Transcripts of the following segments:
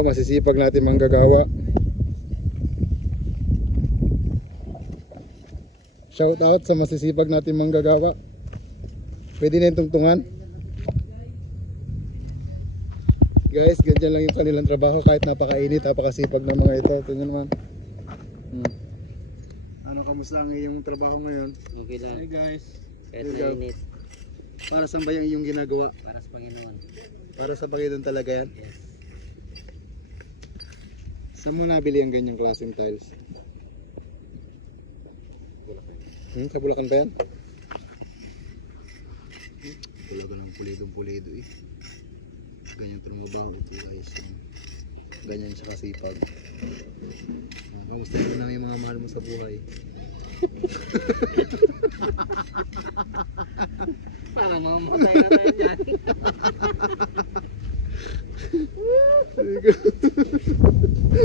Oh, masisipag natin manggagawa. Shout out sa masisipag natin manggagawa. Pwede na yung tungtungan. Guys, ganyan lang yung kanilang trabaho kahit napakainit, napakasipag ng mga ito. Tingnan naman. Ano, kamusta ang iyong trabaho ngayon? Okay lang. Hey guys. Kahit mainit. Para saan ba yung iyong ginagawa? Para sa Panginoon. Para sa Panginoon talaga yan? Yes. Saan mo nabili ang ganyang klaseng tiles? Sa Bulacan ba yan? Talaga ng pulidong-pulido eh. Ganyan trabaho ito guys. Ganyan siya kasipag. Kamusta yun na yung mga mahal mo sa buhay? Parang mamamatay na tayo dyan.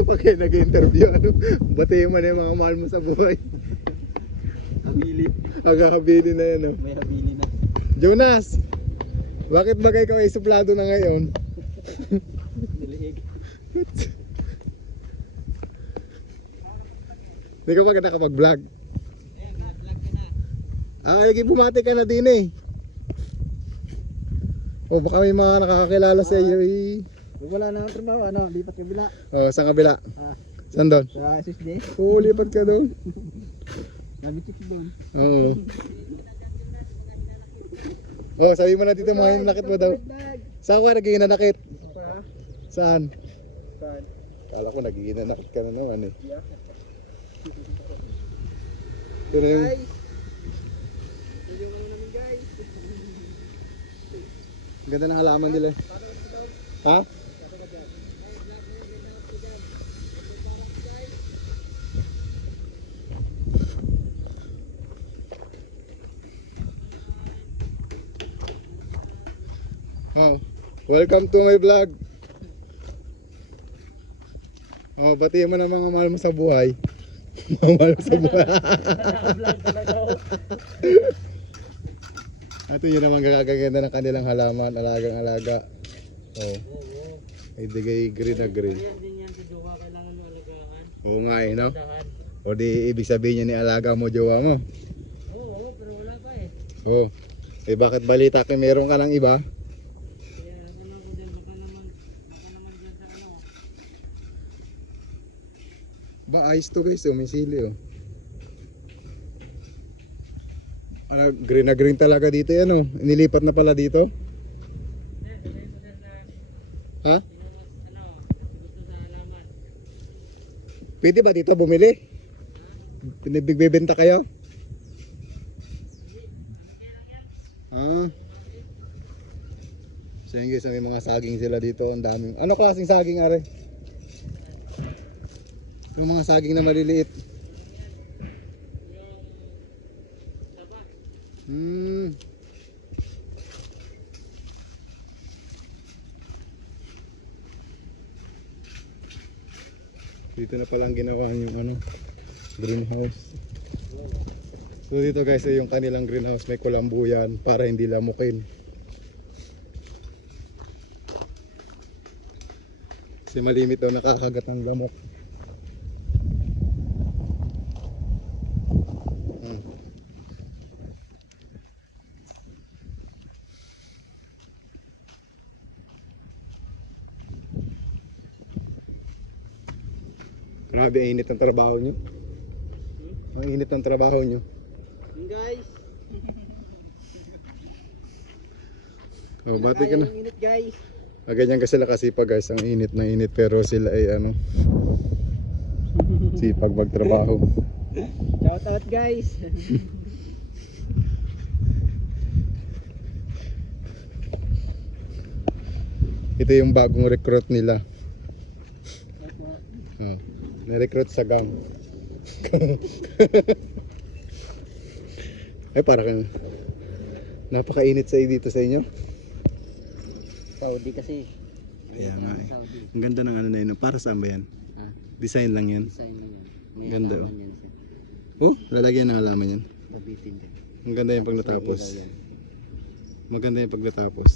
Pag kayo nag-interview, ano, batiin mo na yung mga mahal mo sa buhay. Habili. Agakabili na yan, oh. May habili na. Jonas! Bakit ba ikaw ay suplado na ngayon? Nilihig. Hindi ka pa nakapag-vlog? Lagi bumati ka na din eh. O baka may mga nakakakilala sa iyo eh. Wala na ang trabaho, ano? Lipat kabila. O, saan kabila? Ah, Saan doon? sa SSD. Oo, lipat ka doon. Dami chicks doon. Oo. Oh, sabi mo na dito mga hinanakit mo daw. Saan ka nag-iinanakit? Saan? Saan? Kala ko nag-iinanakit ka na naman eh. Yeah. Pero yung... Guys. Ito yung ano namin guys. Ang ganda ng halaman nila. Ha? Oh, welcome to my vlog. Oh, batiin mo na mga mahal mo sa buhay. Mga mahal mo sa buhay. Ito yun naman gagaganda ng kanilang halaman, alagang-alaga. Oh. Ay digay green na green. Yan din yan si Jowa, kailangan mo alagaan. Oo nga eh, no? Dahan. O di ibig sabihin niya ni alaga mo jowa mo. Oo, pero wala pa eh. Oh. Eh bakit balita kung meron ka ng iba? Kaya ano ko dyan, baka naman dyan sa ano. Ba ayos to guys, oh, may sili oh. Ano, green na green talaga dito yan oh. Inilipat na pala dito. Ha? Gusto sa halaman. Pwede ba dito bumili? Pinagbibenta kayo? Ah. So yun guys, may mga saging sila dito. Ang daming. Ano klaseng saging are? Yung mga saging na maliliit. Dito na palang ginawa yung ano, greenhouse. So dito guys ay yung kanilang greenhouse, may kulambu yan para hindi lamukin. Kasi malimit daw nakakagat ng lamok. Grabe, init ang trabaho nyo. Ang init ang trabaho nyo. Yung guys. Oh, bati ka na. Yung init guys. Ganyan kasi sila kasipag guys, ang init na init pero sila ay ano, sipag magtrabaho. Shout out guys. Ito yung bagong recruit nila. Na-recruit sa gang. Ay parang napakainit sa dito sa inyo. Saudi kasi. Ayan nga eh. Saudi. Ang ganda ng ano na yun. Para saan ba yan? Ah, Design lang yan. design na yan. May Ganda, halaman oh. yan siya. Oh, lalagyan ng halaman yan. Pabitin din. Ang ganda yung pag natapos. Ilaw yan. Maganda yung pag natapos.